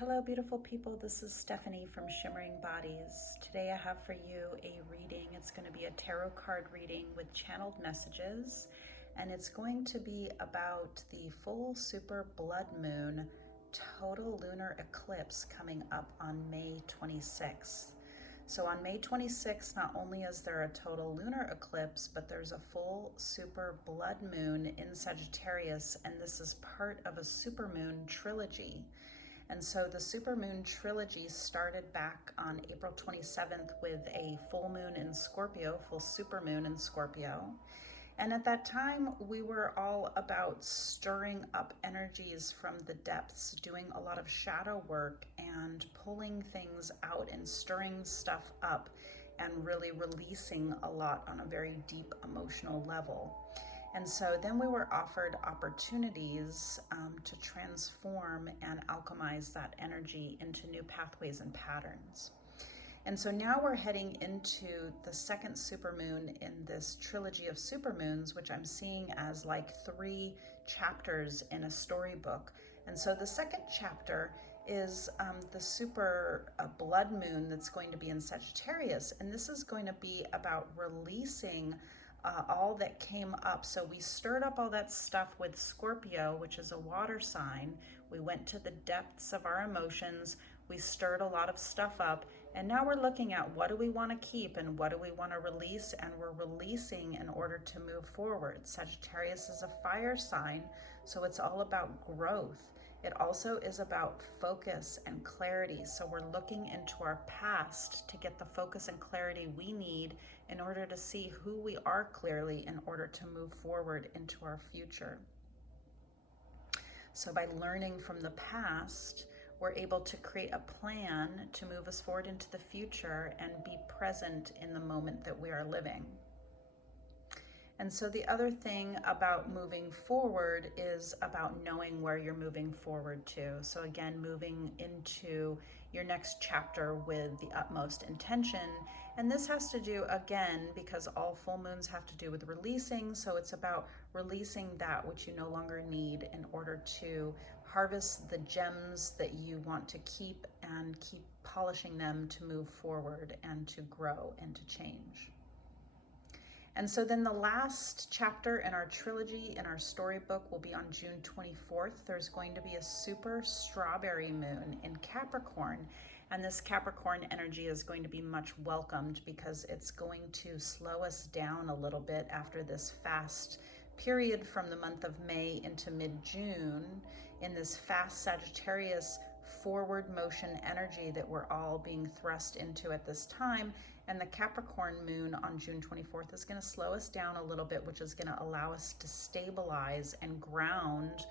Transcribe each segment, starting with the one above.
Hello, beautiful people. This is Stephanie from Shimmering Bodies. Today I have for you a reading. It's going to be a tarot card reading with channeled messages, and it's going to be about the full super blood moon total lunar eclipse coming up on May 26th. So on May 26th, not only is there a total lunar eclipse, but there's a full super blood moon in Sagittarius, and this is part of a SuperMoon Trilogy. And so the SuperMoon Trilogy started back on April 27th with a full moon in Scorpio, full supermoon in Scorpio. And at that time, we were all about stirring up energies from the depths, doing a lot of shadow work and pulling things out and stirring stuff up and really releasing a lot on a very deep emotional level. And so then we were offered opportunities to transform and alchemize that energy into new pathways and patterns. And so now we're heading into the second supermoon in this trilogy of supermoons, which I'm seeing as like 3 chapters in a storybook. And so the second chapter is the super blood moon that's going to be in Sagittarius. And this is going to be about releasing all that came up. So we stirred up all that stuff with Scorpio, which is a water sign. We went to the depths of our emotions. We stirred a lot of stuff up. And now we're looking at what do we want to keep and what do we want to release. And we're releasing in order to move forward. Sagittarius is a fire sign, so it's all about growth. It also is about focus and clarity. So we're looking into our past to get the focus and clarity we need in order to see who we are clearly in order to move forward into our future. So by learning from the past, we're able to create a plan to move us forward into the future and be present in the moment that we are living. And so the other thing about moving forward is about knowing where you're moving forward to. So again, moving into your next chapter with the utmost intention. And this has to do, again, because all full moons have to do with releasing. So it's about releasing that which you no longer need in order to harvest the gems that you want to keep and keep polishing them to move forward and to grow and to change. And so then the last chapter in our trilogy, in our storybook, will be on June 24th. There's going to be a super strawberry moon in Capricorn. And this Capricorn energy is going to be much welcomed because it's going to slow us down a little bit after this fast period from the month of May into mid-June in this fast Sagittarius forward motion energy that we're all being thrust into at this time. And the Capricorn moon on June 24th is going to slow us down a little bit, which is going to allow us to stabilize and ground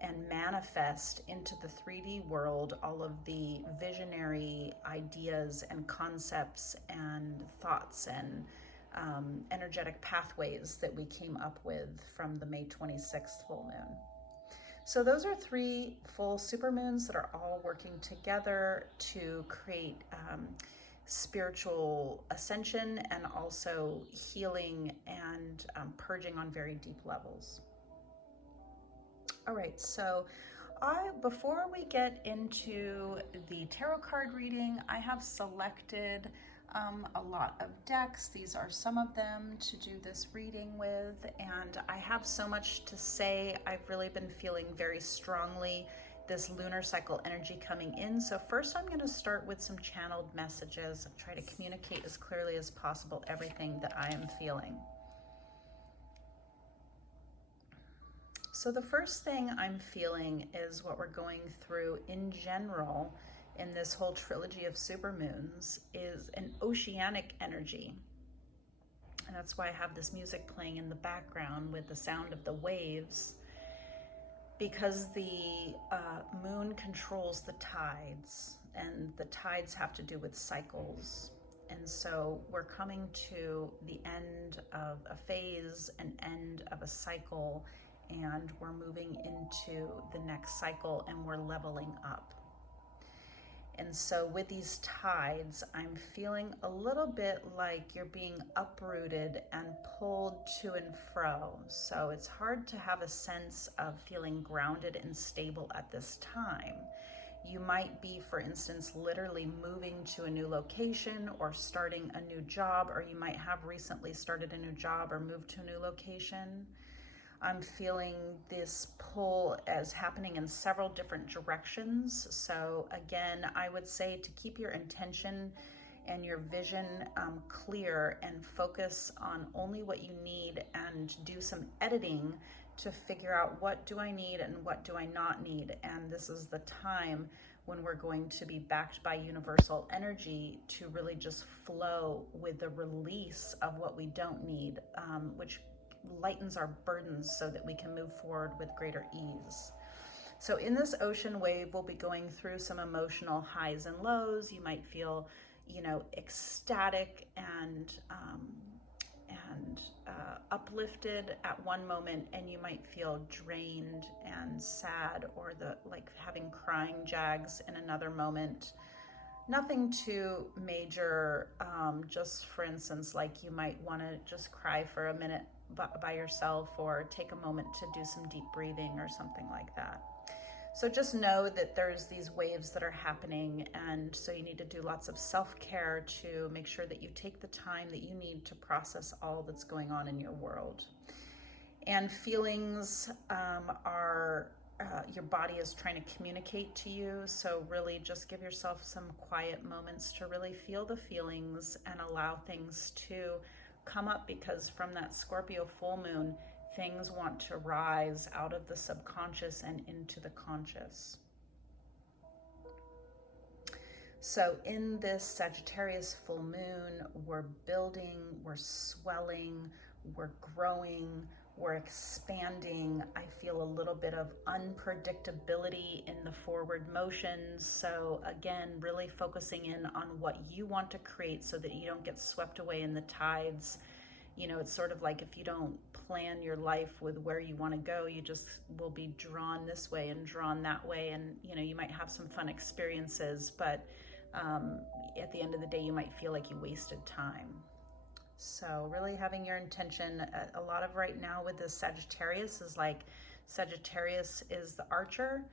and manifest into the 3D world all of the visionary ideas and concepts and thoughts and energetic pathways that we came up with from the May 26th full moon. So those are 3 full supermoons that are all working together to create spiritual ascension and also healing and purging on very deep levels. All right, so before we get into the tarot card reading, I have selected a lot of decks. These are some of them to do this reading with, and I have so much to say. I've really been feeling very strongly this lunar cycle energy coming in. So first I'm going to start with some channeled messages and try to communicate as clearly as possible everything that I am feeling. So the first thing I'm feeling is what we're going through in general in this whole trilogy of supermoons is an oceanic energy. And that's why I have this music playing in the background with the sound of the waves, because the moon controls the tides, and the tides have to do with cycles. And so we're coming to the end of a phase, an end of a cycle, and we're moving into the next cycle and we're leveling up. And so with these tides, I'm feeling a little bit like you're being uprooted and pulled to and fro. So it's hard to have a sense of feeling grounded and stable at this time. You might be, for instance, literally moving to a new location or starting a new job, or you might have recently started a new job or moved to a new location. I'm feeling this pull as happening in several different directions. So again, I would say to keep your intention and your vision clear and focus on only what you need, and do some editing to figure out what do I need and what do I not need. And this is the time when we're going to be backed by universal energy to really just flow with the release of what we don't need, which lightens our burdens so that we can move forward with greater ease. So in this ocean wave, we'll be going through some emotional highs and lows. You might feel, ecstatic and uplifted at one moment, and you might feel drained and sad, or like having crying jags in another moment. Nothing too major, just for instance, like you might want to just cry for a minute by yourself, or take a moment to do some deep breathing or something like that. So just know that there's these waves that are happening, and so you need to do lots of self-care to make sure that you take the time that you need to process all that's going on in your world. And feelings are your body is trying to communicate to you, so really just give yourself some quiet moments to really feel the feelings and allow things to come up, because from that Scorpio full moon, things want to rise out of the subconscious and into the conscious. So in this Sagittarius full moon, we're building, we're swelling, we're growing, we're expanding. I feel a little bit of unpredictability in the forward motions. So again, really focusing in on what you want to create so that you don't get swept away in the tides. It's sort of like if you don't plan your life with where you want to go, you just will be drawn this way and drawn that way. And, you might have some fun experiences, but at the end of the day, you might feel like you wasted time. So really having your intention, a lot of right now with this Sagittarius is like, Sagittarius is the archer,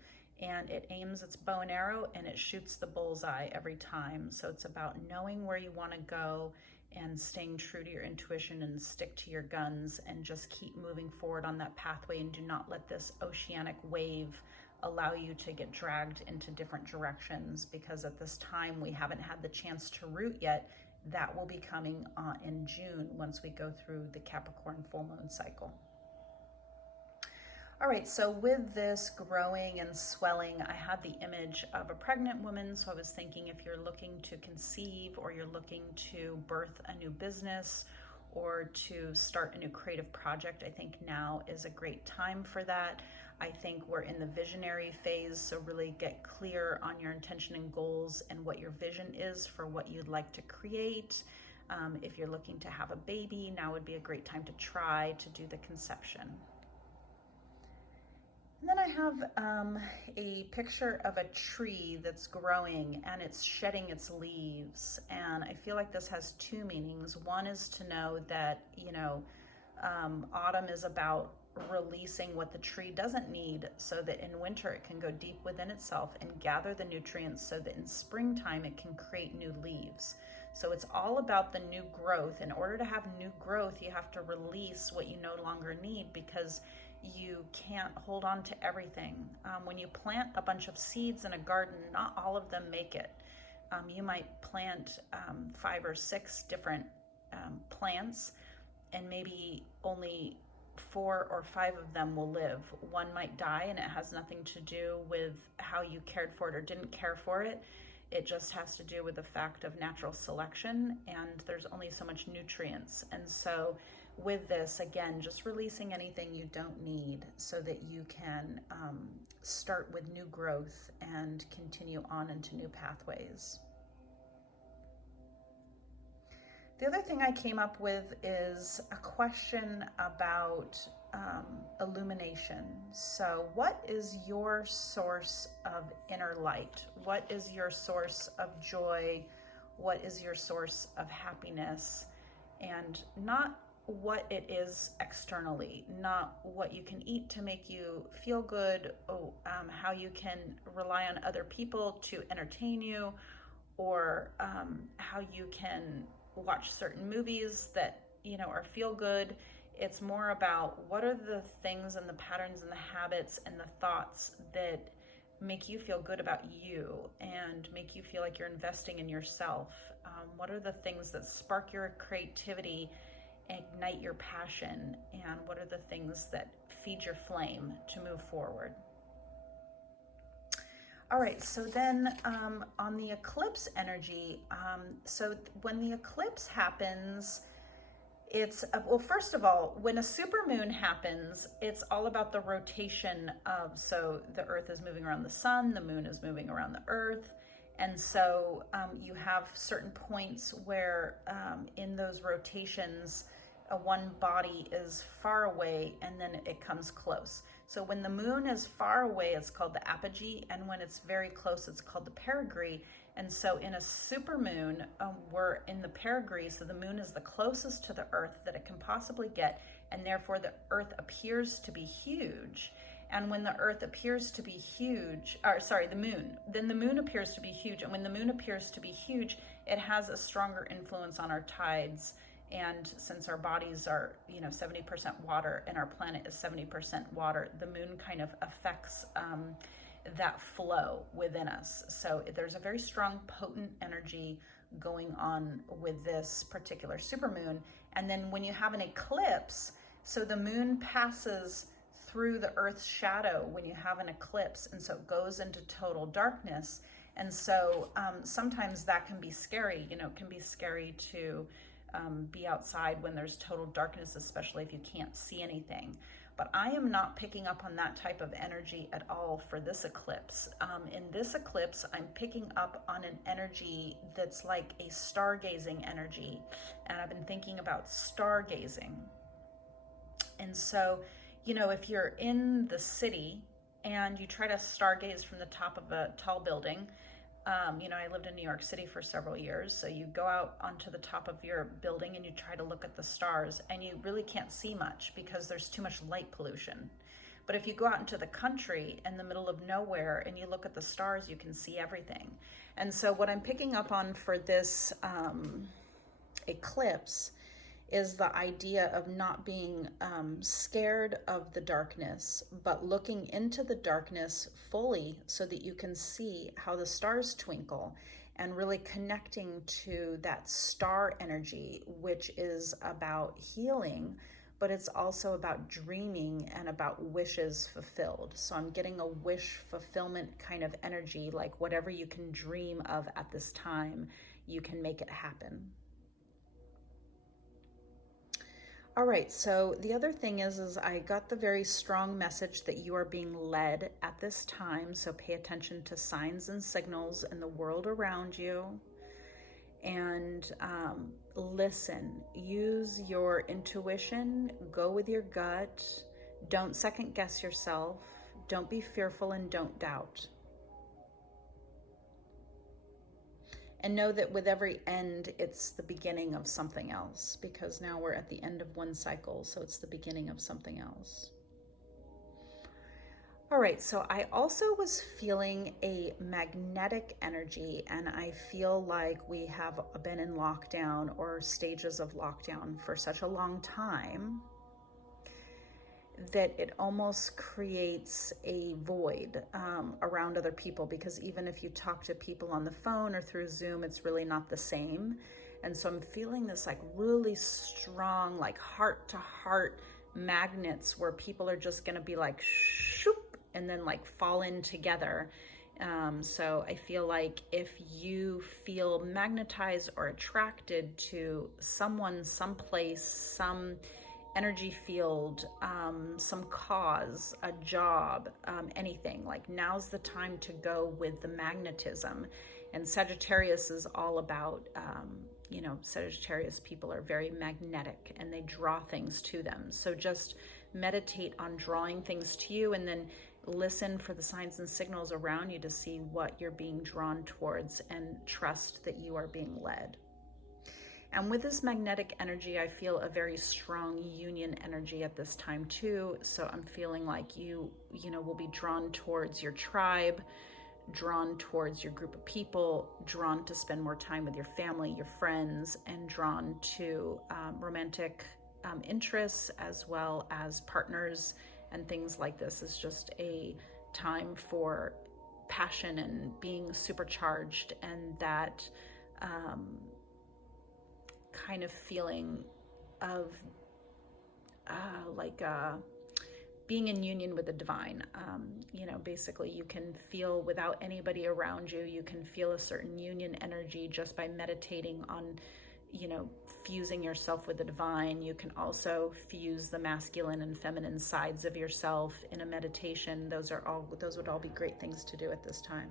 and it aims its bow and arrow and it shoots the bullseye every time. So it's about knowing where you want to go and staying true to your intuition and stick to your guns and just keep moving forward on that pathway, and do not let this oceanic wave allow you to get dragged into different directions, because at this time we haven't had the chance to root yet. That will be coming in June once we go through the Capricorn full moon cycle. All right, so with this growing and swelling, I had the image of a pregnant woman. So I was thinking, if you're looking to conceive, or you're looking to birth a new business, or to start a new creative project, I think now is a great time for that. I think we're in the visionary phase, so really get clear on your intention and goals and what your vision is for what you'd like to create. If you're looking to have a baby, now would be a great time to try to do the conception. And then I have a picture of a tree that's growing and it's shedding its leaves. And I feel like this has two meanings. One is to know that, autumn is about releasing what the tree doesn't need, so that in winter it can go deep within itself and gather the nutrients, so that in springtime it can create new leaves. So it's all about the new growth. In order to have new growth, you have to release what you no longer need, because you can't hold on to everything. When you plant a bunch of seeds in a garden, not all of them make it. You might plant 5 or 6 different plants, and maybe only 4 or 5 of them will live. One might die, and it has nothing to do with how you cared for it or didn't care for it. It just has to do with the fact of natural selection, and there's only so much nutrients. And so with this, again, just releasing anything you don't need, so that you can start with new growth and continue on into new pathways. The other thing I came up with is a question about illumination. So what is your source of inner light? What is your source of joy? What is your source of happiness? And not what it is externally, not what you can eat to make you feel good, or how you can rely on other people to entertain you, or how you can watch certain movies that, you know, are feel good. It's more about what are the things and the patterns and the habits and the thoughts that make you feel good about you and make you feel like you're investing in yourself. What are the things that spark your creativity, ignite your passion, and what are the things that feed your flame to move forward? All right, so then on the eclipse energy, so when the eclipse happens, it's, well, first of all, when a supermoon happens, it's all about the rotation of, so the earth is moving around the sun, the moon is moving around the earth. And so you have certain points where in those rotations, one body is far away and then it comes close. So when the moon is far away, it's called the apogee, and when it's very close, it's called the perigee. And so in a supermoon, we're in the perigee, so the moon is the closest to the earth that it can possibly get, and therefore the earth appears to be huge. And when the earth appears to be huge, or sorry, the moon, then the moon appears to be huge. And when the moon appears to be huge, it has a stronger influence on our tides. And since our bodies are, you know, 70% water and our planet is 70% water, the moon kind of affects that flow within us. So there's a very strong, potent energy going on with this particular supermoon. And then when you have an eclipse, so the moon passes through the earth's shadow when you have an eclipse, and so it goes into total darkness. And so sometimes that can be scary. You know, it can be scary to be outside when there's total darkness, especially if you can't see anything. But I am not picking up on that type of energy at all for this eclipse. In this eclipse, I'm picking up on an energy that's like a stargazing energy. And I've been thinking about stargazing. And so, you know, if you're in the city and you try to stargaze from the top of a tall building, you know, I lived in New York City for several years. So you go out onto the top of your building and you try to look at the stars, and you really can't see much because there's too much light pollution. But if you go out into the country in the middle of nowhere and you look at the stars, you can see everything. And so what I'm picking up on for this eclipse is the idea of not being scared of the darkness, but looking into the darkness fully so that you can see how the stars twinkle, and really connecting to that star energy, which is about healing, but it's also about dreaming and about wishes fulfilled. So I'm getting a wish fulfillment kind of energy, like whatever you can dream of at this time, you can make it happen. All right, so the other thing is I got the very strong message that you are being led at this time. So pay attention to signs and signals in the world around you, and listen. Use your intuition. Go with your gut. Don't second guess yourself. Don't be fearful, and don't doubt. And know that with every end, it's the beginning of something else, because now we're at the end of one cycle, so it's the beginning of something else. All right, so I also was feeling a magnetic energy, and I feel like we have been in lockdown or stages of lockdown for such a long time that it almost creates a void around other people, because even if you talk to people on the phone or through Zoom, it's really not the same. And so I'm feeling this like really strong, like heart to heart magnets where people are just going to be like shoop and then like fall in together. So I feel like if you feel magnetized or attracted to someone, someplace, some energy field, some cause, a job, anything, like now's the time to go with the magnetism. And Sagittarius is all about, you know, Sagittarius people are very magnetic and they draw things to them. So just meditate on drawing things to you, and then listen for the signs and signals around you to see what you're being drawn towards, and trust that you are being led. And with this magnetic energy, I feel a very strong union energy at this time too. So I'm feeling like you will be drawn towards your tribe, drawn towards your group of people, drawn to spend more time with your family, your friends, and drawn to romantic interests as well as partners and things like this. Is just a time for passion and being supercharged, and that kind of feeling of being in union with the divine. Basically you can feel without anybody around you, you can feel a certain union energy just by meditating on, fusing yourself with the divine. You can also fuse the masculine and feminine sides of yourself in a meditation. Those would all be great things to do at this time.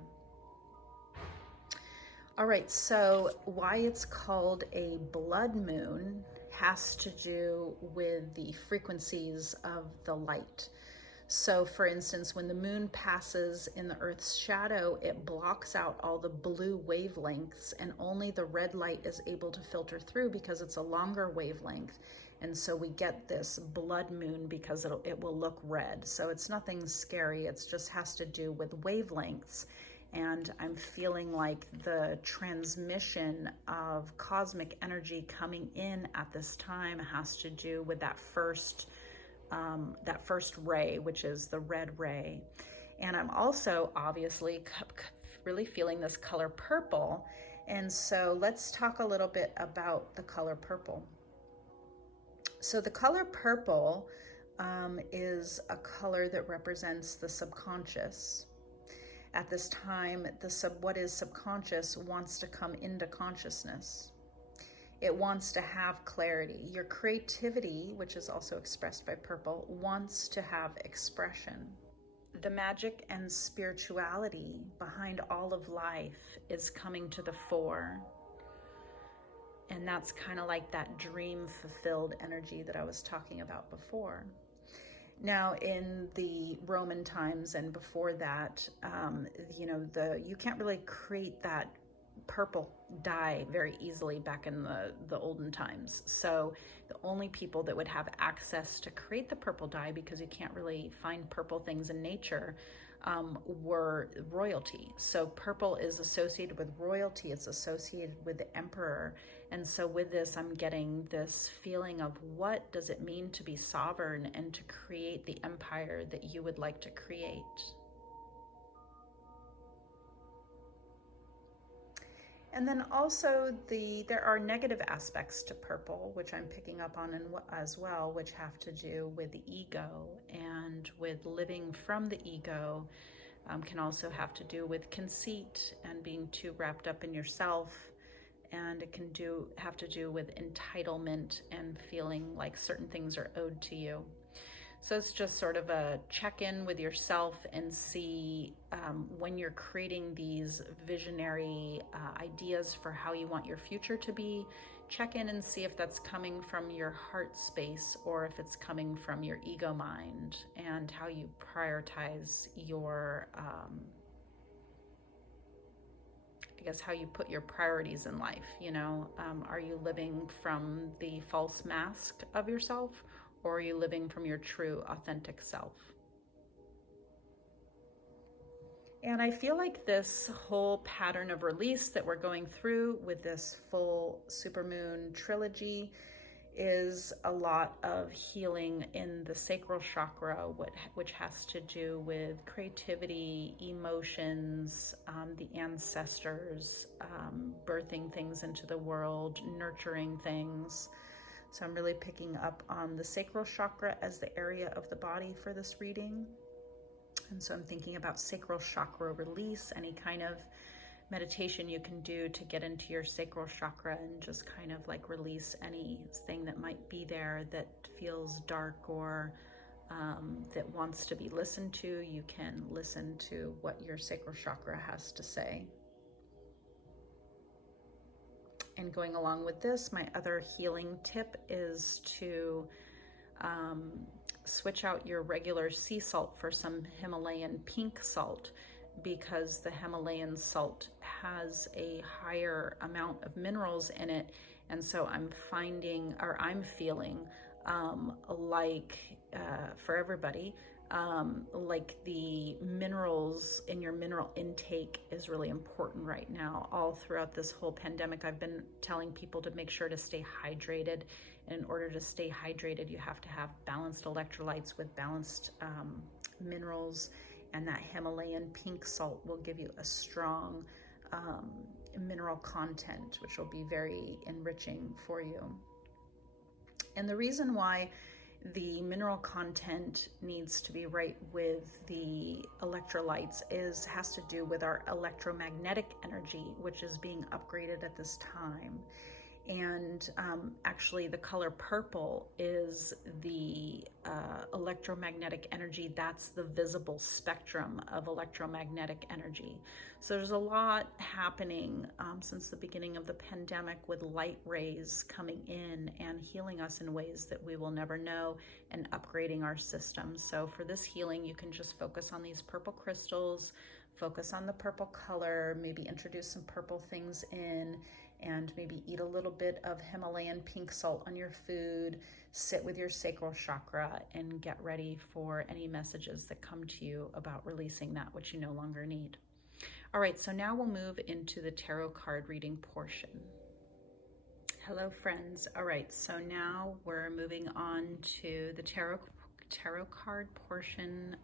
All right, so why it's called a blood moon has to do with the frequencies of the light. So for instance, when the moon passes in the Earth's shadow, it blocks out all the blue wavelengths, and only the red light is able to filter through because it's a longer wavelength. And so we get this blood moon because it will look red. So it's nothing scary, it just has to do with wavelengths. And I'm feeling like the transmission of cosmic energy coming in at this time has to do with that first ray, which is the red ray. And I'm also obviously really feeling this color purple. And so let's talk a little bit about the color purple. So the color purple is a color that represents the subconscious. At this time, what is subconscious wants to come into consciousness. It wants to have clarity. Your creativity, which is also expressed by purple, wants to have expression. The magic and spirituality behind all of life is coming to the fore. And that's kind of like that dream fulfilled energy that I was talking about before. Now, in the Roman times and before that, you can't really create that purple dye very easily back in the olden times. So the only people that would have access to create the purple dye, because you can't really find purple things in nature, were royalty. So purple is associated with royalty. It's associated with the emperor. And so with this, I'm getting this feeling of what does it mean to be sovereign and to create the empire that you would like to create. And then also there are negative aspects to purple, which I'm picking up on as well, which have to do with the ego and with living from the ego. Can also have to do with conceit and being too wrapped up in yourself. And it can have to do with entitlement and feeling like certain things are owed to you. So it's just sort of a check-in with yourself and see when you're creating these visionary ideas for how you want your future to be, check in and see if that's coming from your heart space or if it's coming from your ego mind, and how you prioritize your, how you put your priorities in life. Are you living from the false mask of yourself, or are you living from your true, authentic self? And I feel like this whole pattern of release that we're going through with this full SuperMoon Trilogy is a lot of healing in the Sacral Chakra, which has to do with creativity, emotions, the ancestors, birthing things into the world, nurturing things. So I'm really picking up on the Sacral Chakra as the area of the body for this reading. And so I'm thinking about Sacral Chakra release, any kind of meditation you can do to get into your Sacral Chakra and just kind of like release anything that might be there that feels dark or that wants to be listened to. You can listen to what your Sacral Chakra has to say. And going along with this, my other healing tip is to switch out your regular sea salt for some Himalayan pink salt, because the Himalayan salt has a higher amount of minerals in it. And so I'm finding, or I'm feeling like for everybody, like the minerals in your mineral intake is really important right now. All throughout this whole pandemic, I've been telling people to make sure to stay hydrated. And in order to stay hydrated, you have to have balanced electrolytes with balanced minerals, and that Himalayan pink salt will give you a strong mineral content, which will be very enriching for you. And the reason why the mineral content needs to be right with the electrolytes has to do with our electromagnetic energy, which is being upgraded at this time. And actually the color purple is the electromagnetic energy. That's the visible spectrum of electromagnetic energy. So there's a lot happening since the beginning of the pandemic with light rays coming in and healing us in ways that we will never know and upgrading our system. So for this healing, you can just focus on these purple crystals, focus on the purple color, maybe introduce some purple things in, and maybe eat a little bit of Himalayan pink salt on your food, sit with your sacral chakra, and get ready for any messages that come to you about releasing that which you no longer need. All right, so now we'll move into the tarot card reading portion. Hello, friends. All right, so now we're moving on to the tarot card portion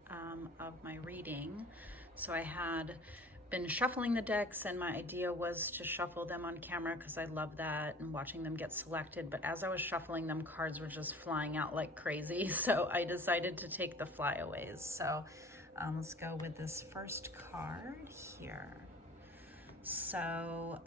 of my reading. So I had been shuffling the decks, and my idea was to shuffle them on camera because I love that and watching them get selected. But as I was shuffling them, cards were just flying out like crazy. So I decided to take the flyaways. So let's go with this first card here. So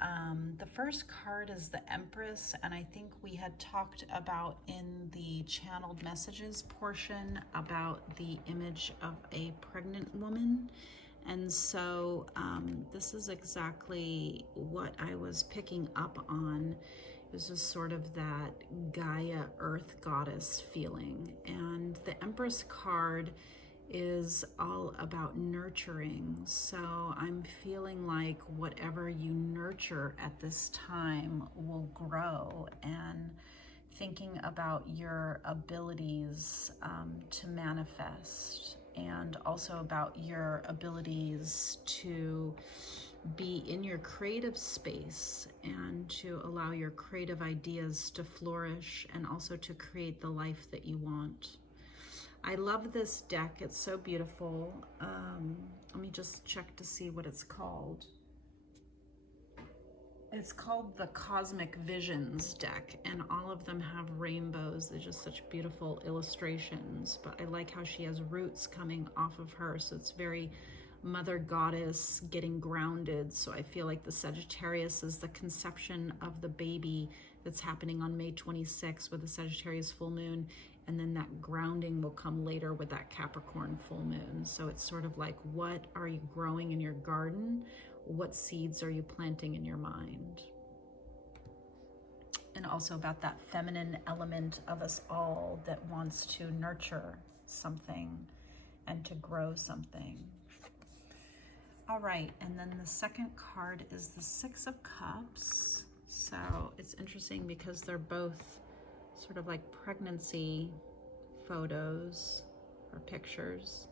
the first card is the Empress, and I think we had talked about in the channeled messages portion about the image of a pregnant woman. And so this is exactly what I was picking up on. This is sort of that Gaia Earth Goddess feeling. And the Empress card is all about nurturing. So I'm feeling like whatever you nurture at this time will grow, and thinking about your abilities to manifest, and also about your abilities to be in your creative space and to allow your creative ideas to flourish and also to create the life that you want. I love this deck. It's so beautiful. Let me just check to see what it's called. It's called the Cosmic Visions deck, and all of them have rainbows. They're just such beautiful illustrations, but I like how she has roots coming off of her, so it's very Mother Goddess getting grounded. So I feel like the Sagittarius is the conception of the baby that's happening on May 26th with the Sagittarius full moon, and then that grounding will come later with that Capricorn full moon. So it's sort of like, what are you growing in your garden? What seeds are you planting in your mind? And also about that feminine element of us all that wants to nurture something and to grow something. All right, and then the second card is the Six of Cups. So it's interesting because they're both sort of like pregnancy photos or pictures.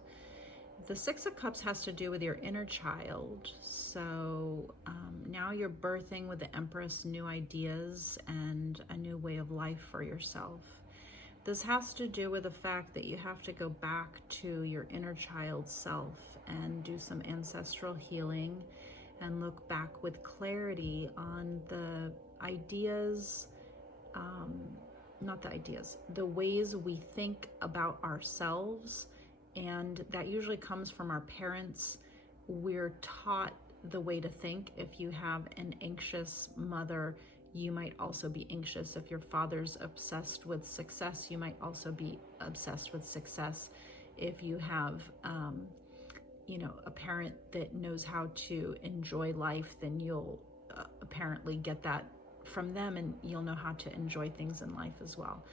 The Six of Cups has to do with your inner child. So now you're birthing with the Empress new ideas and a new way of life for yourself. This has to do with the fact that you have to go back to your inner child self and do some ancestral healing and look back with clarity on the ideas, the ways we think about ourselves. And that usually comes from our parents. We're taught the way to think. If you have an anxious mother, you might also be anxious. If your father's obsessed with success, you might also be obsessed with success. If you have, a parent that knows how to enjoy life, then you'll apparently get that from them, and you'll know how to enjoy things in life as well.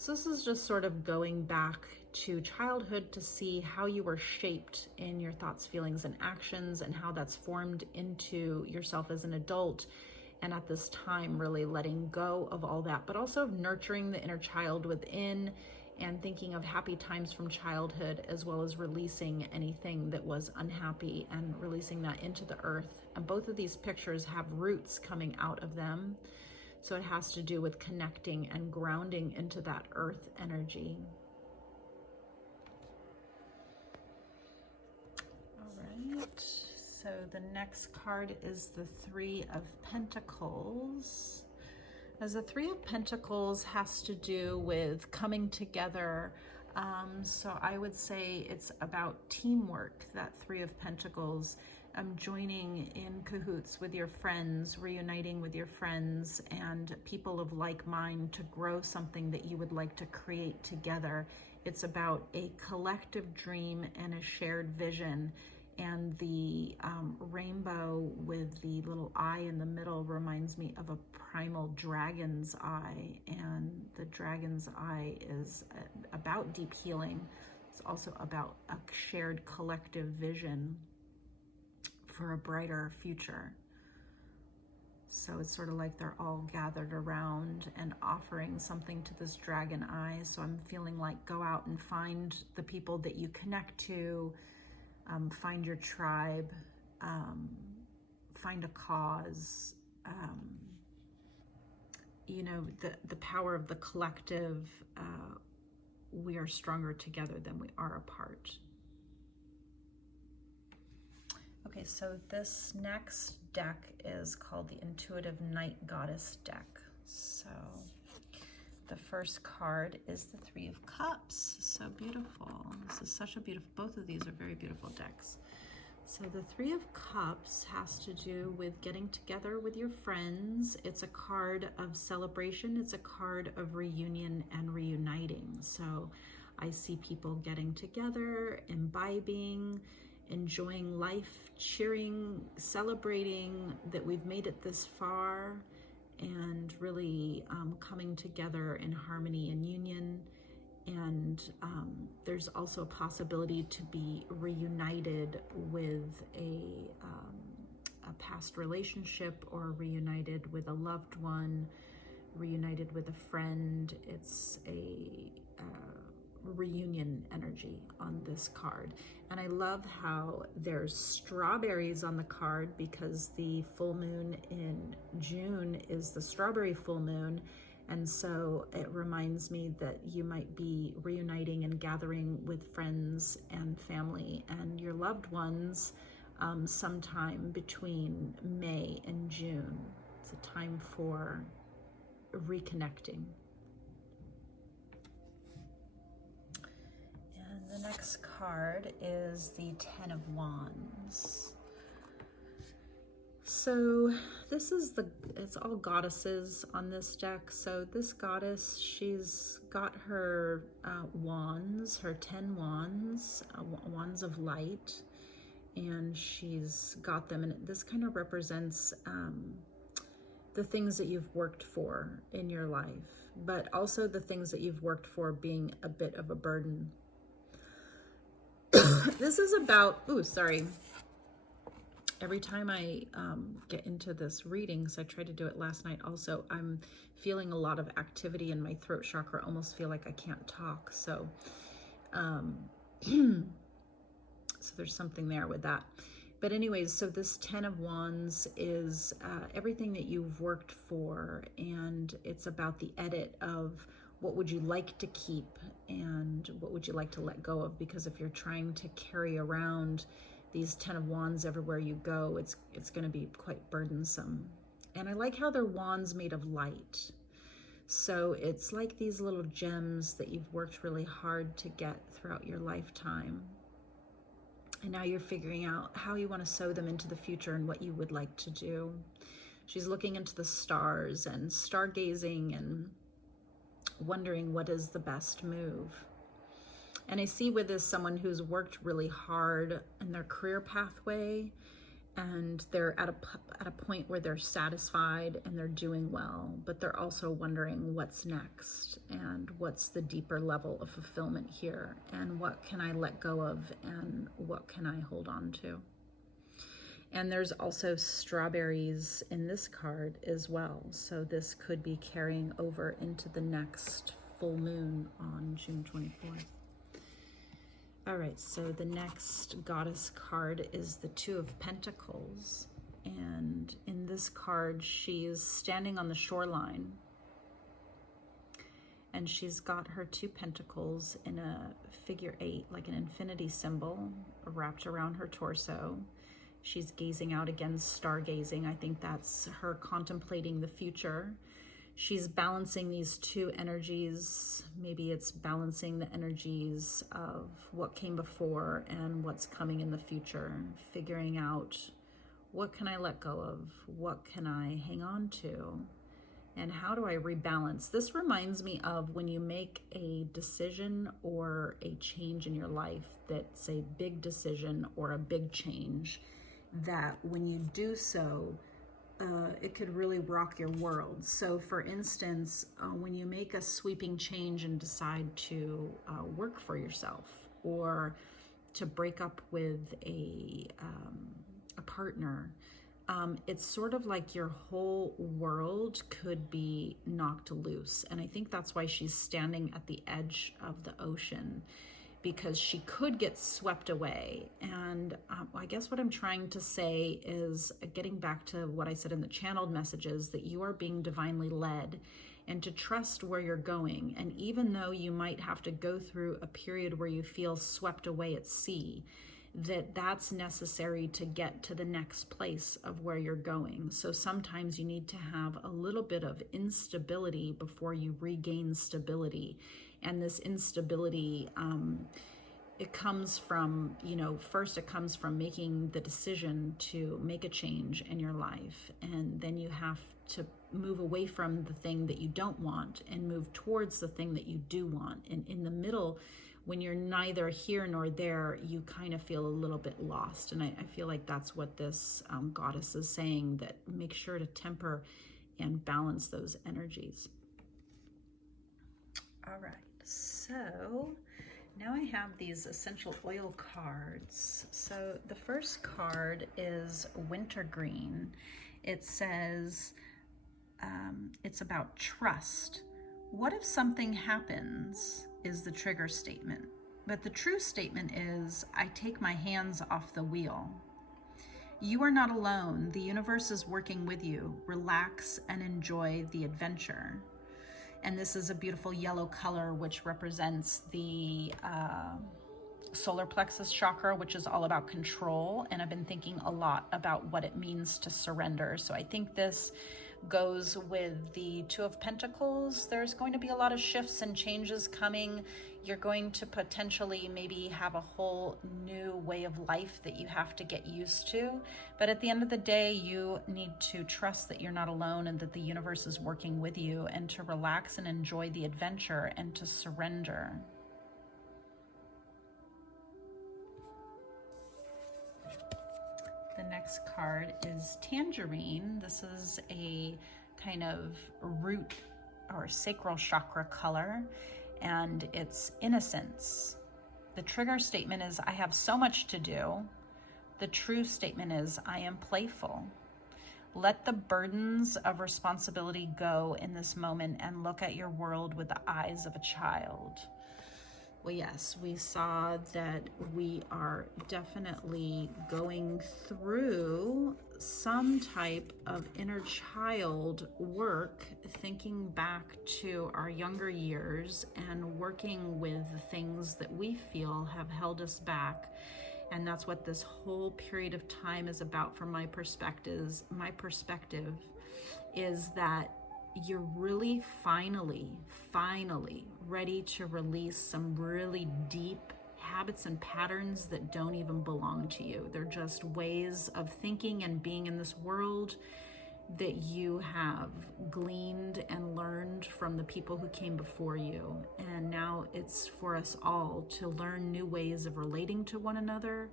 So this is just sort of going back to childhood to see how you were shaped in your thoughts, feelings, and actions, and how that's formed into yourself as an adult. And at this time, really letting go of all that, but also nurturing the inner child within and thinking of happy times from childhood, as well as releasing anything that was unhappy and releasing that into the earth. And both of these pictures have roots coming out of them. So it has to do with connecting and grounding into that earth energy. All right. So the next card is the Three of Pentacles. As the Three of Pentacles has to do with coming together. So I would say it's about teamwork, that Three of Pentacles. Joining in cahoots with your friends, reuniting with your friends and people of like mind to grow something that you would like to create together. It's about a collective dream and a shared vision. And the rainbow with the little eye in the middle reminds me of a primal dragon's eye. And the dragon's eye is about deep healing. It's also about a shared collective vision for a brighter future. So it's sort of like they're all gathered around and offering something to this dragon eye. So I'm feeling like go out and find the people that you connect to, find your tribe, find a cause. You know, the power of the collective. We are stronger together than we are apart. Okay, so this next deck is called the Intuitive Night Goddess deck. So the first card is the Three of Cups. So beautiful. This is such a beautiful, both of these are very beautiful decks. So the Three of Cups has to do with getting together with your friends. It's a card of celebration. It's a card of reunion and reuniting. So I see people getting together, imbibing, enjoying life, cheering, celebrating that we've made it this far, and really coming together in harmony and union. And there's also a possibility to be reunited with a past relationship, or reunited with a loved one, reunited with a friend. It's a reunion energy on this card. And I love how there's strawberries on the card, because the full moon in June is the strawberry full moon. And so it reminds me that you might be reuniting and gathering with friends and family and your loved ones sometime between May and June. It's a time for reconnecting. The next card is the Ten of Wands. So this is it's all goddesses on this deck. So this goddess, she's got her wands, her 10 wands, wands of light, and she's got them. And this kind of represents the things that you've worked for in your life, but also the things that you've worked for being a bit of a burden. This is about, every time I get into this reading, so I tried to do it last night also, I'm feeling a lot of activity in my throat chakra, almost feel like I can't talk. So, so there's something there with that. But anyways, so this 10 of Wands is everything that you've worked for, and it's about the edit of what would you like to keep and what would you like to let go of? Because if you're trying to carry around these 10 of Wands everywhere you go, it's going to be quite burdensome. And I like how they're wands made of light. So it's like these little gems that you've worked really hard to get throughout your lifetime. And now you're figuring out how you want to sew them into the future and what you would like to do. She's looking into the stars and stargazing and wondering what is the best move. And I see with this someone who's worked really hard in their career pathway, and they're at a point where they're satisfied and they're doing well, but they're also wondering what's next and what's the deeper level of fulfillment here, and what can I let go of and what can I hold on to. And there's also strawberries in this card as well, so this could be carrying over into the next full moon on June 24th. All right, so the next goddess card is the Two of Pentacles. And in this card, she's standing on the shoreline. And she's got her two pentacles in a figure 8, like an infinity symbol, wrapped around her torso. She's gazing out again, stargazing. I think that's her contemplating the future. She's balancing these two energies. Maybe it's balancing the energies of what came before and what's coming in the future, figuring out what can I let go of, what can I hang on to, and how do I rebalance. This reminds me of when you make a decision or a change in your life that's a big decision or a big change, that when you do so, it could really rock your world. So for instance, when you make a sweeping change and decide to work for yourself or to break up with a partner, it's sort of like your whole world could be knocked loose. And I think that's why she's standing at the edge of the ocean, because she could get swept away. And I guess what I'm trying to say is, getting back to what I said in the channeled messages, that you are being divinely led and to trust where you're going. And even though you might have to go through a period where you feel swept away at sea, that's necessary to get to the next place of where you're going. So sometimes you need to have a little bit of instability before you regain stability. And this instability, it comes from, first it comes from making the decision to make a change in your life. And then you have to move away from the thing that you don't want and move towards the thing that you do want. And in the middle, when you're neither here nor there, you kind of feel a little bit lost. And I feel like that's what this goddess is saying, that make sure to temper and balance those energies. All right, so now I have these essential oil cards. So the first card is Wintergreen. It says, it's about trust. What if something happens is the trigger statement. But the true statement is, I take my hands off the wheel. You are not alone. The universe is working with you. Relax and enjoy the adventure. And this is a beautiful yellow color, which represents the solar plexus chakra, which is all about control. And I've been thinking a lot about what it means to surrender. So I think this goes with the Two of Pentacles. There's going to be a lot of shifts and changes coming. You're going to potentially maybe have a whole new way of life that you have to get used to. But at the end of the day, you need to trust that you're not alone and that the universe is working with you, and to relax and enjoy the adventure and to surrender. The next card is Tangerine. This is a kind of root or sacral chakra color, and it's innocence. The trigger statement is, I have so much to do. The true statement is, I am playful. Let the burdens of responsibility go in this moment and look at your world with the eyes of a child. Well, yes, we saw that we are definitely going through some type of inner child work, thinking back to our younger years and working with the things that we feel have held us back. And that's what this whole period of time is about from my perspective. My perspective is that you're really finally ready to release some really deep habits and patterns that don't even belong to you. They're just ways of thinking and being in this world that you have gleaned and learned from the people who came before you. And now it's for us all to learn new ways of relating to one another,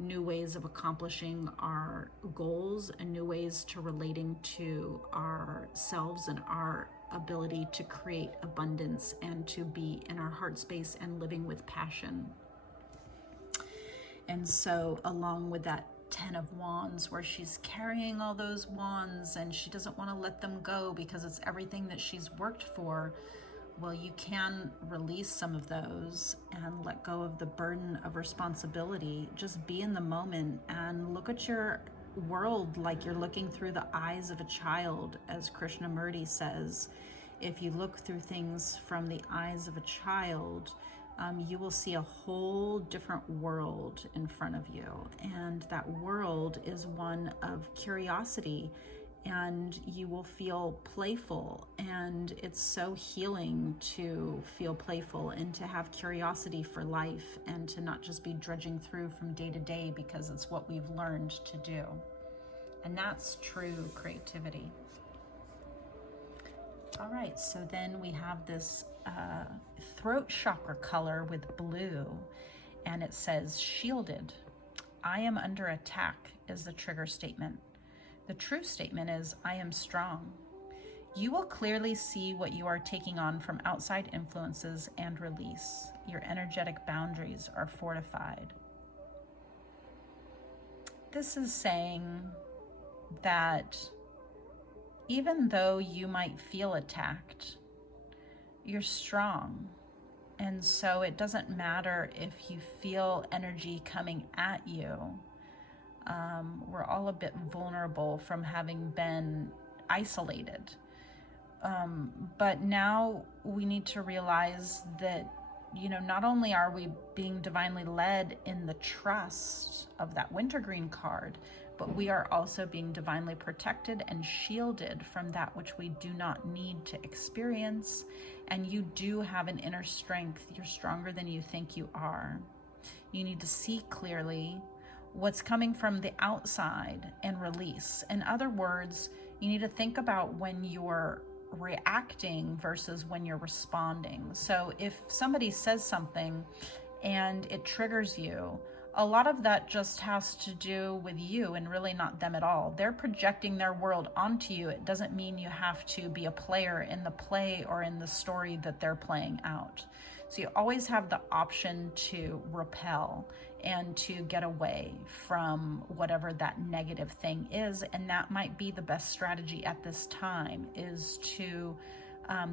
new ways of accomplishing our goals and new ways to relating to ourselves and our ability to create abundance and to be in our heart space and living with passion. And so along with that 10 of Wands, where she's carrying all those wands and she doesn't want to let them go because it's everything that she's worked for, well, you can release some of those and let go of the burden of responsibility. Just be in the moment and look at your world like you're looking through the eyes of a child. As Krishnamurti says, if you look through things from the eyes of a child, you will see a whole different world in front of you. And that world is one of curiosity, and you will feel playful. And it's so healing to feel playful and to have curiosity for life and to not just be drudging through from day to day because it's what we've learned to do. And that's true creativity. All right, so then we have this throat chakra color with blue, and it says shielded. I am under attack is the trigger statement. The true statement is I am strong. You will clearly see what you are taking on from outside influences and release. Your energetic boundaries are fortified. This is saying that even though you might feel attacked, you're strong. And so it doesn't matter if you feel energy coming at you. We're all a bit vulnerable from having been isolated. But now we need to realize that, not only are we being divinely led in the trust of that wintergreen card, but we are also being divinely protected and shielded from that which we do not need to experience. And you do have an inner strength. You're stronger than you think you are. You need to see clearly what's coming from the outside and release. In other words, you need to think about when you're reacting versus when you're responding. So if somebody says something and it triggers you, a lot of that just has to do with you and really not them at all. They're projecting their world onto you. It doesn't mean you have to be a player in the play or in the story that they're playing out. So you always have the option to repel and to get away from whatever that negative thing is. And that might be the best strategy at this time, is to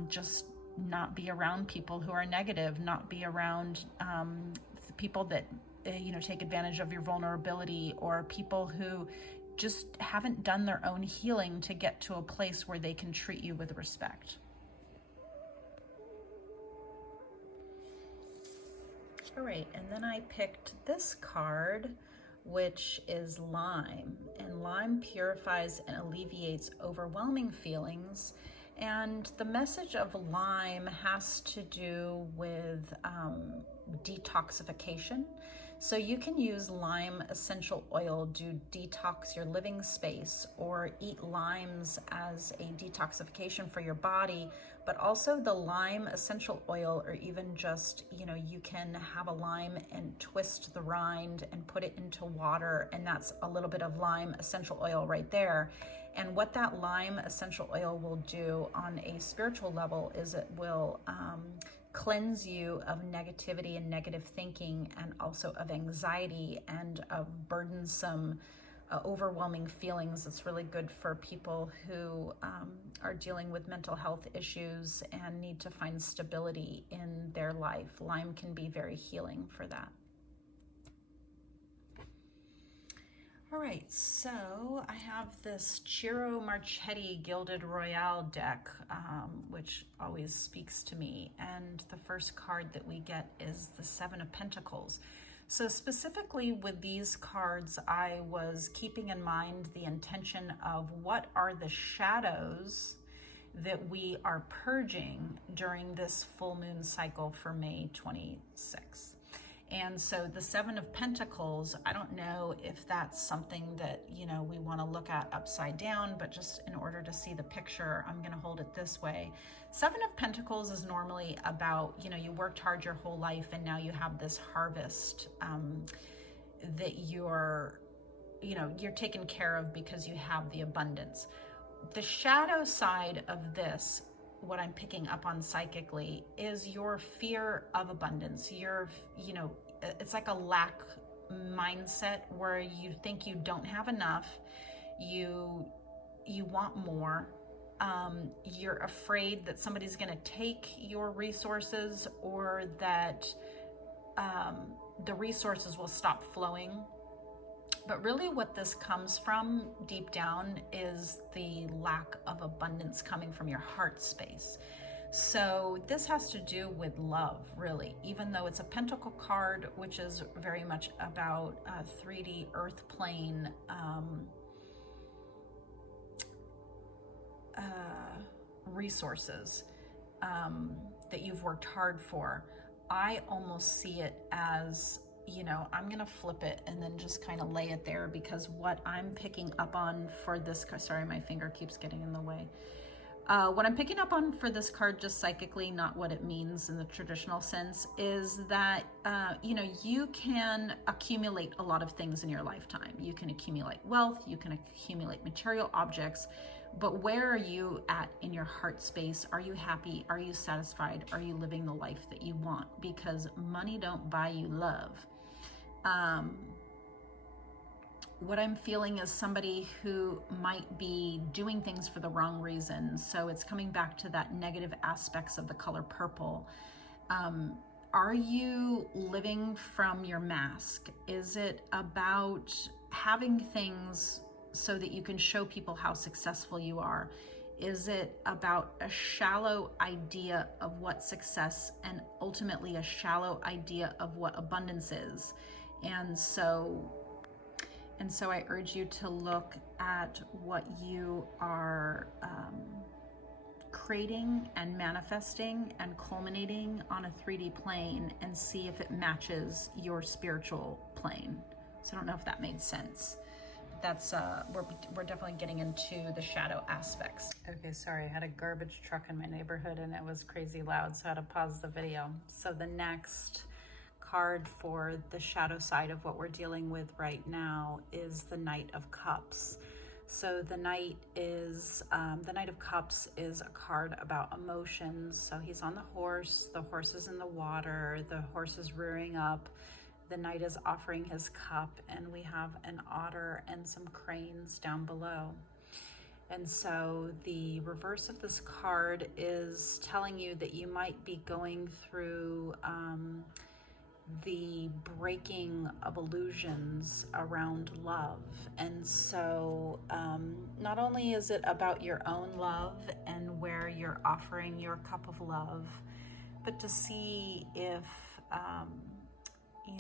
just not be around people who are negative, not be around people that take advantage of your vulnerability, or people who just haven't done their own healing to get to a place where they can treat you with respect. All right, and then I picked this card, which is lime. And lime purifies and alleviates overwhelming feelings. And the message of lime has to do with detoxification. So you can use lime essential oil to detox your living space, or eat limes as a detoxification for your body. But also the lime essential oil, or even just, you can have a lime and twist the rind and put it into water, and that's a little bit of lime essential oil right there. And what that lime essential oil will do on a spiritual level is it will cleanse you of negativity and negative thinking, and also of anxiety and of burdensome, overwhelming feelings. It's really good for people who are dealing with mental health issues and need to find stability in their life. Lime can be very healing for that. All right, so I have this Ciro Marchetti Gilded Royale deck, which always speaks to me. And the first card that we get is the Seven of Pentacles. So specifically with these cards, I was keeping in mind the intention of what are the shadows that we are purging during this full moon cycle for May 26th. And so the Seven of Pentacles, I don't know if that's something that, we want to look at upside down, but just in order to see the picture, I'm going to hold it this way. Seven of Pentacles is normally about, you worked hard your whole life and now you have this harvest. that you're taken care of because you have the abundance. The shadow side of this, what I'm picking up on psychically, is your fear of abundance. It's like a lack mindset where you think you don't have enough. You want more. You're afraid that somebody's going to take your resources, or that the resources will stop flowing. But really what this comes from deep down is the lack of abundance coming from your heart space. So this has to do with love, really, even though it's a pentacle card, which is very much about 3D earth plane resources that you've worked hard for. I almost see it as, I'm going to flip it and then just kind of lay it there, because what I'm picking up on for this, sorry, my finger keeps getting in the way. What I'm picking up on for this card, just psychically, not what it means in the traditional sense, is that, you can accumulate a lot of things in your lifetime. You can accumulate wealth, you can accumulate material objects, but where are you at in your heart space? Are you happy? Are you satisfied? Are you living the life that you want? Because money don't buy you love. What I'm feeling is somebody who might be doing things for the wrong reasons. So it's coming back to that negative aspects of the color purple. Are you living from your mask? Is it about having things so that you can show people how successful you are? Is it about a shallow idea of what success, and ultimately a shallow idea of what abundance is? And so I urge you to look at what you are creating and manifesting and culminating on a 3D plane, and see if it matches your spiritual plane. So I don't know if that made sense. That's we're definitely getting into the shadow aspects. Okay, sorry, I had a garbage truck in my neighborhood and it was crazy loud, so I had to pause the video. So the next card for the shadow side of what we're dealing with right now is the Knight of Cups. So the Knight of Cups is a card about emotions. So he's on the horse is in the water, the horse is rearing up, the Knight is offering his cup, and we have an otter and some cranes down below. And so the reverse of this card is telling you that you might be going through the breaking of illusions around love. And so not only is it about your own love and where you're offering your cup of love, but to see if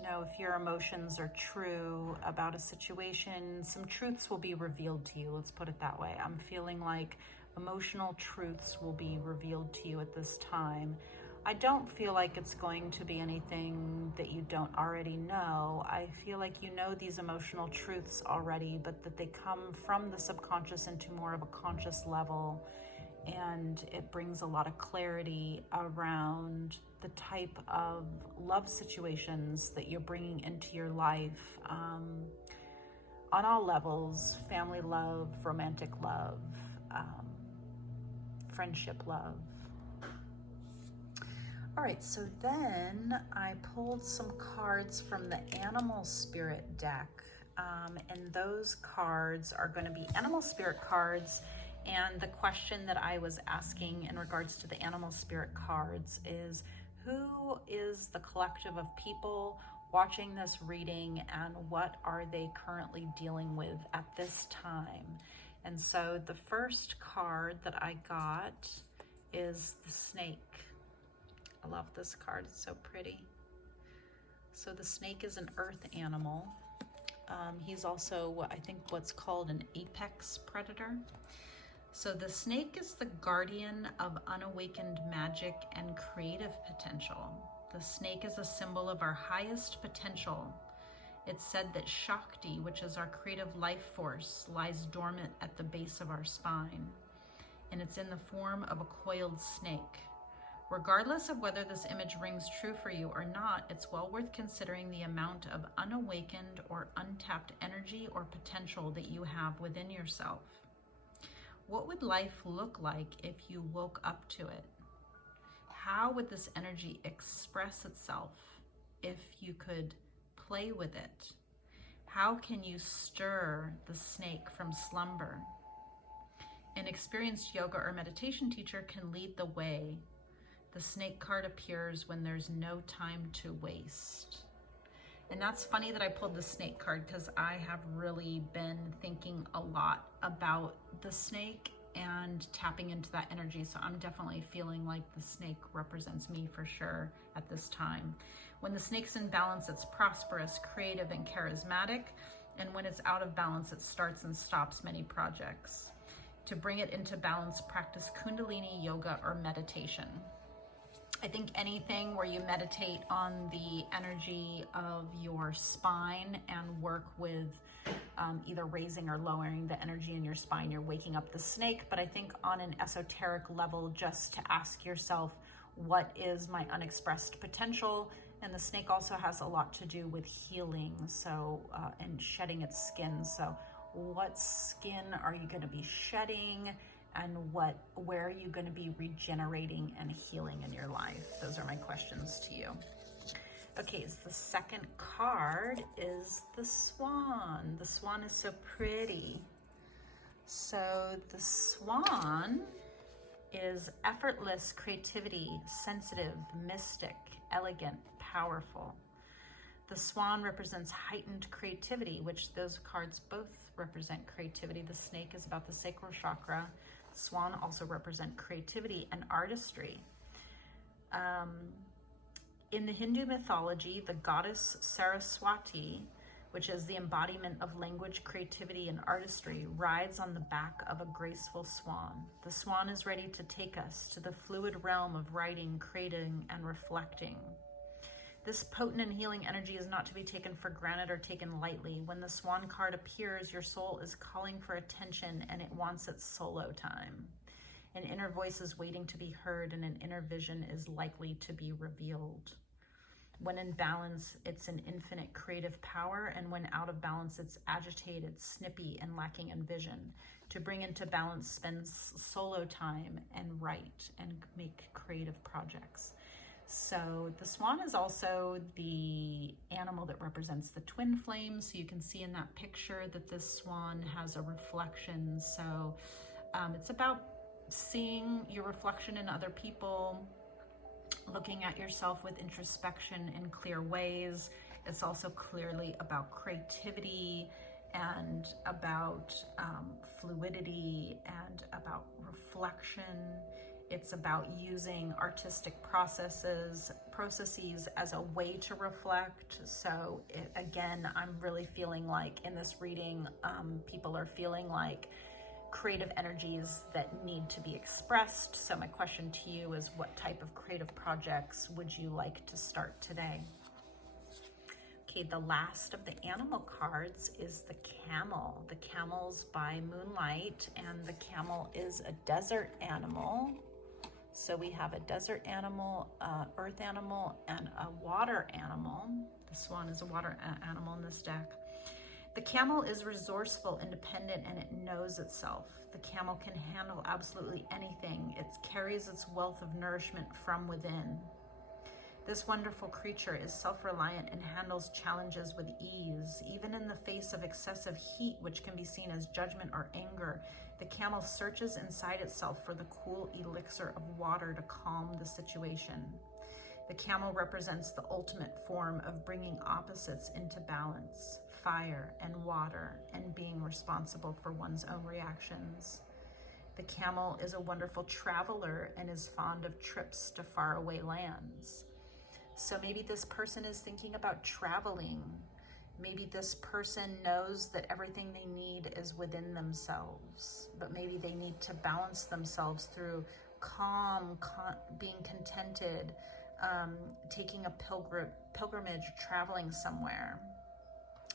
if your emotions are true about a situation, some truths will be revealed to you. Let's put it that way. I'm feeling like emotional truths will be revealed to you at this time. I don't feel like it's going to be anything that you don't already know. I feel like you know these emotional truths already, but that they come from the subconscious into more of a conscious level, and it brings a lot of clarity around the type of love situations that you're bringing into your life, on all levels: family love, romantic love, friendship love. All right, so then I pulled some cards from the Animal Spirit deck, and those cards are going to be Animal Spirit cards. And the question that I was asking in regards to the Animal Spirit cards is, who is the collective of people watching this reading, and what are they currently dealing with at this time? And so the first card that I got is the snake. I love this card, it's so pretty. So the snake is an earth animal. He's also, I think, what's called an apex predator. So the snake is the guardian of unawakened magic and creative potential. The snake is a symbol of our highest potential. It's said that Shakti, which is our creative life force, lies dormant at the base of our spine, and it's in the form of a coiled snake. Regardless of whether this image rings true for you or not, it's well worth considering the amount of unawakened or untapped energy or potential that you have within yourself. What would life look like if you woke up to it? How would this energy express itself if you could play with it? How can you stir the snake from slumber? An experienced yoga or meditation teacher can lead the way. The snake card appears when there's no time to waste. And that's funny that I pulled the snake card, because I have really been thinking a lot about the snake and tapping into that energy. So I'm definitely feeling like the snake represents me for sure at this time. When the snake's in balance, it's prosperous, creative, and charismatic. And when it's out of balance, it starts and stops many projects. To bring it into balance, practice Kundalini yoga or meditation. I think anything where you meditate on the energy of your spine and work with either raising or lowering the energy in your spine, you're waking up the snake. But I think on an esoteric level, just to ask yourself, what is my unexpressed potential? And the snake also has a lot to do with healing, so and shedding its skin. So what skin are you going to be shedding? And where are you going to be regenerating and healing in your life? Those are my questions to you. Okay, so the second card is the swan. The swan is so pretty. So the swan is effortless creativity, sensitive, mystic, elegant, powerful. The swan represents heightened creativity, which those cards both represent creativity. The snake is about the sacral chakra. Swan also represent creativity and artistry. In the Hindu mythology, the goddess Saraswati, which is the embodiment of language, creativity, and artistry, rides on the back of a graceful swan. The swan is ready to take us to the fluid realm of writing, creating, and reflecting. This potent and healing energy is not to be taken for granted or taken lightly. When the swan card appears, your soul is calling for attention and it wants its solo time. An inner voice is waiting to be heard, and an inner vision is likely to be revealed. When in balance, it's an infinite creative power, and when out of balance, it's agitated, snippy, and lacking in vision. To bring into balance, spend solo time and write and make creative projects. So the swan is also the animal that represents the twin flame. So you can see in that picture that this swan has a reflection. So it's about seeing your reflection in other people, looking at yourself with introspection in clear ways. It's also clearly about creativity and about fluidity and about reflection. It's about using artistic processes as a way to reflect. So again, I'm really feeling like in this reading, people are feeling like creative energies that need to be expressed. So my question to you is, what type of creative projects would you like to start today? Okay, the last of the animal cards is the camel. The camel's by moonlight, and the camel is a desert animal. So we have a desert animal, earth animal, and a water animal. The swan is a water animal in this deck. The camel is resourceful, independent, and it knows itself. The camel can handle absolutely anything. It carries its wealth of nourishment from within. This wonderful creature is self-reliant and handles challenges with ease. Even in the face of excessive heat, which can be seen as judgment or anger, the camel searches inside itself for the cool elixir of water to calm the situation. The camel represents the ultimate form of bringing opposites into balance, fire and water, and being responsible for one's own reactions. The camel is a wonderful traveler and is fond of trips to faraway lands. So maybe this person is thinking about traveling. Maybe this person knows that everything they need is within themselves, but maybe they need to balance themselves through calm, being contented, taking a pilgrimage, traveling somewhere.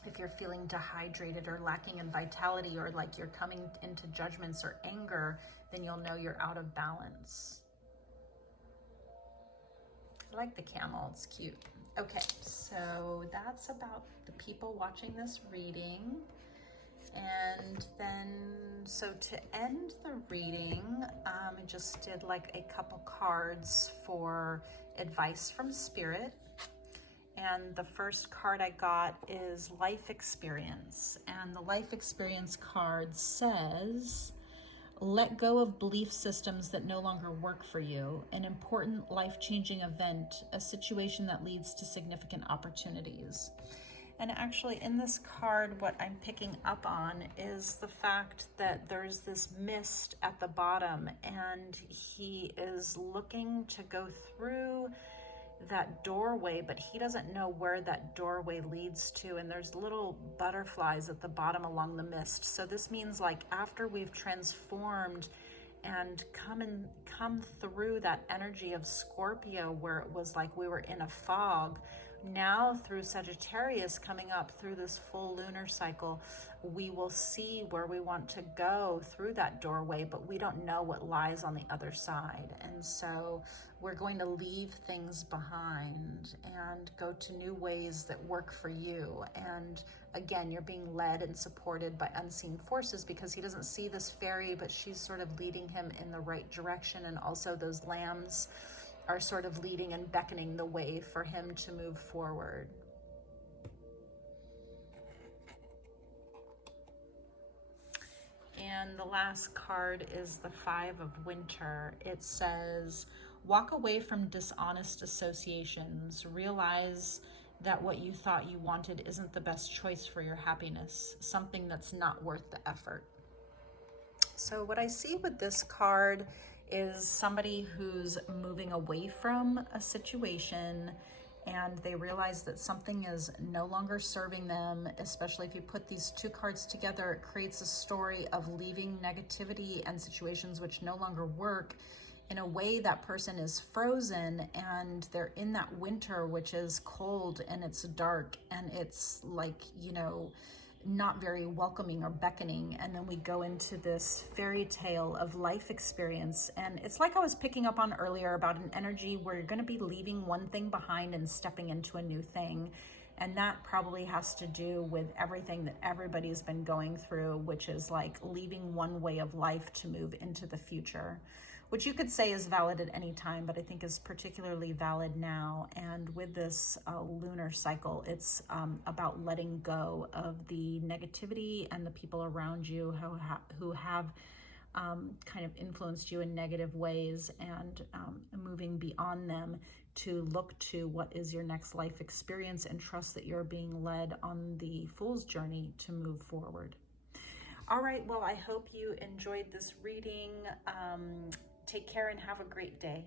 If you're feeling dehydrated or lacking in vitality, or like you're coming into judgments or anger, then you'll know you're out of balance. I like the camel, it's cute. Okay, so that's about the people watching this reading. And then, so to end the reading, I just did like a couple cards for advice from Spirit. And the first card I got is Life Experience. And the Life Experience card says, let go of belief systems that no longer work for you. An important life-changing event, a situation that leads to significant opportunities. And actually in this card, what I'm picking up on is the fact that there's this mist at the bottom, and he is looking to go through that doorway, but he doesn't know where that doorway leads to. And there's little butterflies at the bottom along the mist. So this means like after we've transformed and come through that energy of Scorpio, where it was like we were in a fog, now through Sagittarius coming up through this full lunar cycle, we will see where we want to go through that doorway, but we don't know what lies on the other side. And so we're going to leave things behind and go to new ways that work for you. And again, you're being led and supported by unseen forces, because he doesn't see this fairy, but she's sort of leading him in the right direction. And also those lambs are sort of leading and beckoning the way for him to move forward. And the last card is the Five of Winter. It says, walk away from dishonest associations. Realize that what you thought you wanted isn't the best choice for your happiness, something that's not worth the effort. So what I see with this card is somebody who's moving away from a situation, and they realize that something is no longer serving them. Especially if you put these two cards together, it creates a story of leaving negativity and situations which no longer work. In a way, that person is frozen, and they're in that winter, which is cold and it's dark and it's like, you know, not very welcoming or beckoning. And then we go into this fairy tale of life experience. And it's like I was picking up on earlier about an energy where you're going to be leaving one thing behind and stepping into a new thing. And that probably has to do with everything that everybody's been going through, which is like leaving one way of life to move into the future, which you could say is valid at any time, but I think is particularly valid now. And with this lunar cycle, it's about letting go of the negativity and the people around you who have kind of influenced you in negative ways, and moving beyond them to look to what is your next life experience and trust that you're being led on the Fool's journey to move forward. All right, well, I hope you enjoyed this reading. Take care and have a great day.